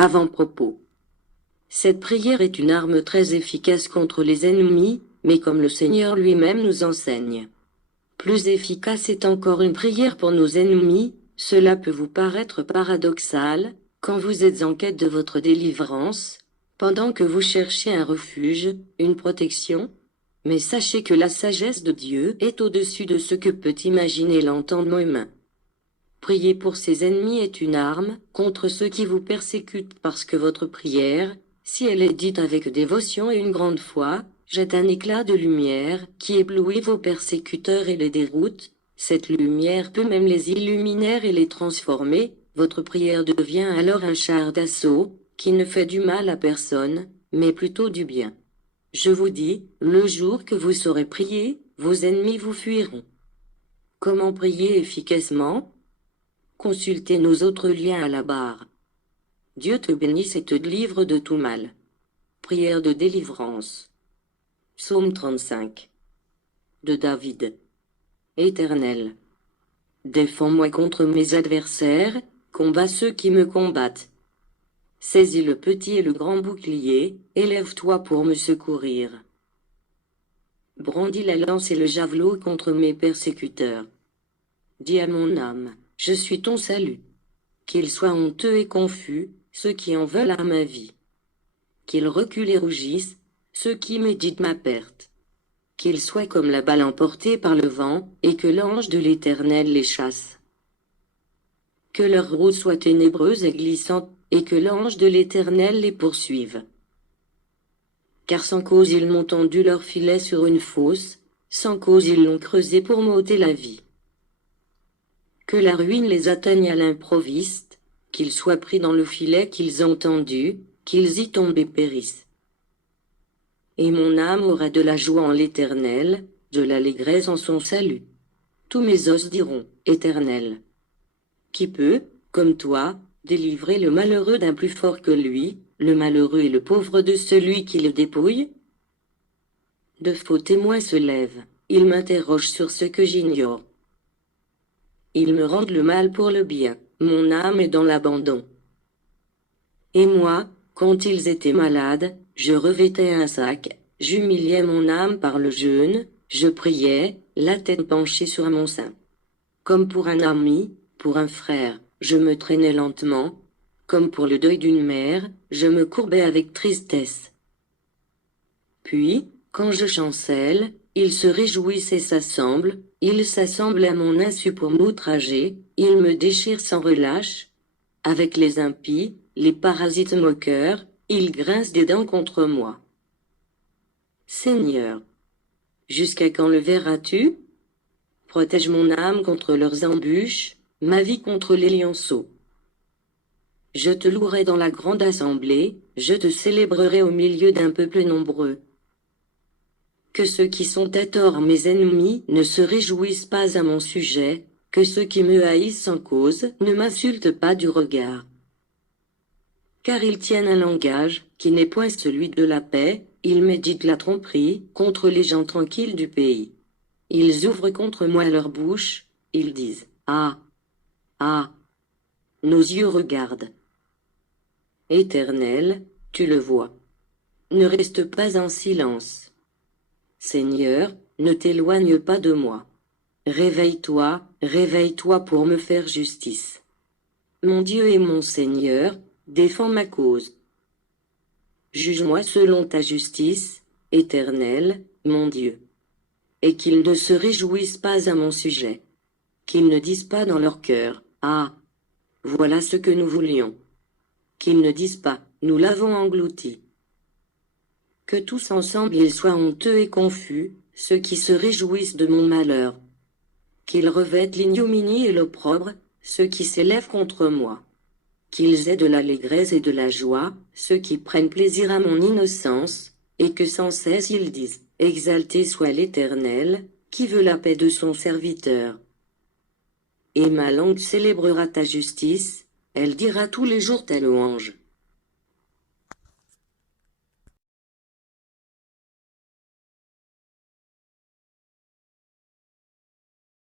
Avant-propos. Cette prière est une arme très efficace contre les ennemis, mais comme le Seigneur lui-même nous enseigne. Plus efficace est encore une prière pour nos ennemis. Cela peut vous paraître paradoxal, quand vous êtes en quête de votre délivrance, pendant que vous cherchez un refuge, une protection. Mais sachez que la sagesse de Dieu est au-dessus de ce que peut imaginer l'entendement humain. Prier pour ses ennemis est une arme contre ceux qui vous persécutent parce que votre prière, si elle est dite avec dévotion et une grande foi, jette un éclat de lumière qui éblouit vos persécuteurs et les déroute. Cette lumière peut même les illuminer et les transformer. Votre prière devient alors un char d'assaut qui ne fait du mal à personne, mais plutôt du bien. Je vous dis, le jour que vous saurez prier, vos ennemis vous fuiront. Comment prier efficacement? Consultez nos autres liens à la barre. Dieu te bénisse et te délivre de tout mal. Prière de délivrance. Psaume 35. De David. Éternel, défends-moi contre mes adversaires, combats ceux qui me combattent. Saisis le petit et le grand bouclier, élève-toi pour me secourir. Brandis la lance et le javelot contre mes persécuteurs. Dis à mon âme, je suis ton salut. Qu'ils soient honteux et confus, ceux qui en veulent à ma vie. Qu'ils reculent et rougissent, ceux qui méditent ma perte. Qu'ils soient comme la balle emportée par le vent, et que l'ange de l'Éternel les chasse. Que leur route soit ténébreuse et glissante, et que l'ange de l'Éternel les poursuive. Car sans cause ils m'ont tendu leur filet sur une fosse, sans cause ils l'ont creusé pour m'ôter la vie. Que la ruine les atteigne à l'improviste, qu'ils soient pris dans le filet qu'ils ont tendu, qu'ils y tombent et périssent. Et mon âme aura de la joie en l'Éternel, de l'allégresse en son salut. Tous mes os diront, Éternel. Qui peut, comme toi, délivrer le malheureux d'un plus fort que lui, le malheureux et le pauvre de celui qui le dépouille? De faux témoins se lèvent, ils m'interrogent sur ce que j'ignore. Ils me rendent le mal pour le bien, mon âme est dans l'abandon. Et moi, quand ils étaient malades, je revêtais un sac, j'humiliais mon âme par le jeûne, je priais, la tête penchée sur mon sein. Comme pour un ami, pour un frère, je me traînais lentement, comme pour le deuil d'une mère, je me courbais avec tristesse. Puis, quand je chancelle, ils se réjouissent et s'assemblent, ils s'assemblent à mon insu pour m'outrager, ils me déchirent sans relâche. Avec les impies, les parasites moqueurs, ils grincent des dents contre moi. Seigneur, jusqu'à quand le verras-tu? Protège mon âme contre leurs embûches, ma vie contre les lionceaux. Je te louerai dans la grande assemblée, je te célébrerai au milieu d'un peuple nombreux. Que ceux qui sont à tort mes ennemis ne se réjouissent pas à mon sujet, que ceux qui me haïssent sans cause ne m'insultent pas du regard. Car ils tiennent un langage qui n'est point celui de la paix, ils méditent la tromperie contre les gens tranquilles du pays. Ils ouvrent contre moi leur bouche, ils disent « Ah, ah !» Nos yeux regardent. Éternel, tu le vois. Ne reste pas en silence. Seigneur, ne t'éloigne pas de moi. Réveille-toi, réveille-toi pour me faire justice. Mon Dieu et mon Seigneur, défends ma cause. Juge-moi selon ta justice, Éternel, mon Dieu. Et qu'ils ne se réjouissent pas à mon sujet. Qu'ils ne disent pas dans leur cœur, « Ah, voilà ce que nous voulions. » Qu'ils ne disent pas, « Nous l'avons englouti. » Que tous ensemble ils soient honteux et confus, ceux qui se réjouissent de mon malheur. Qu'ils revêtent l'ignominie et l'opprobre, ceux qui s'élèvent contre moi. Qu'ils aient de l'allégresse et de la joie, ceux qui prennent plaisir à mon innocence, et que sans cesse ils disent, « Exalté soit l'Éternel, qui veut la paix de son serviteur. » Et ma langue célébrera ta justice, elle dira tous les jours ta louange.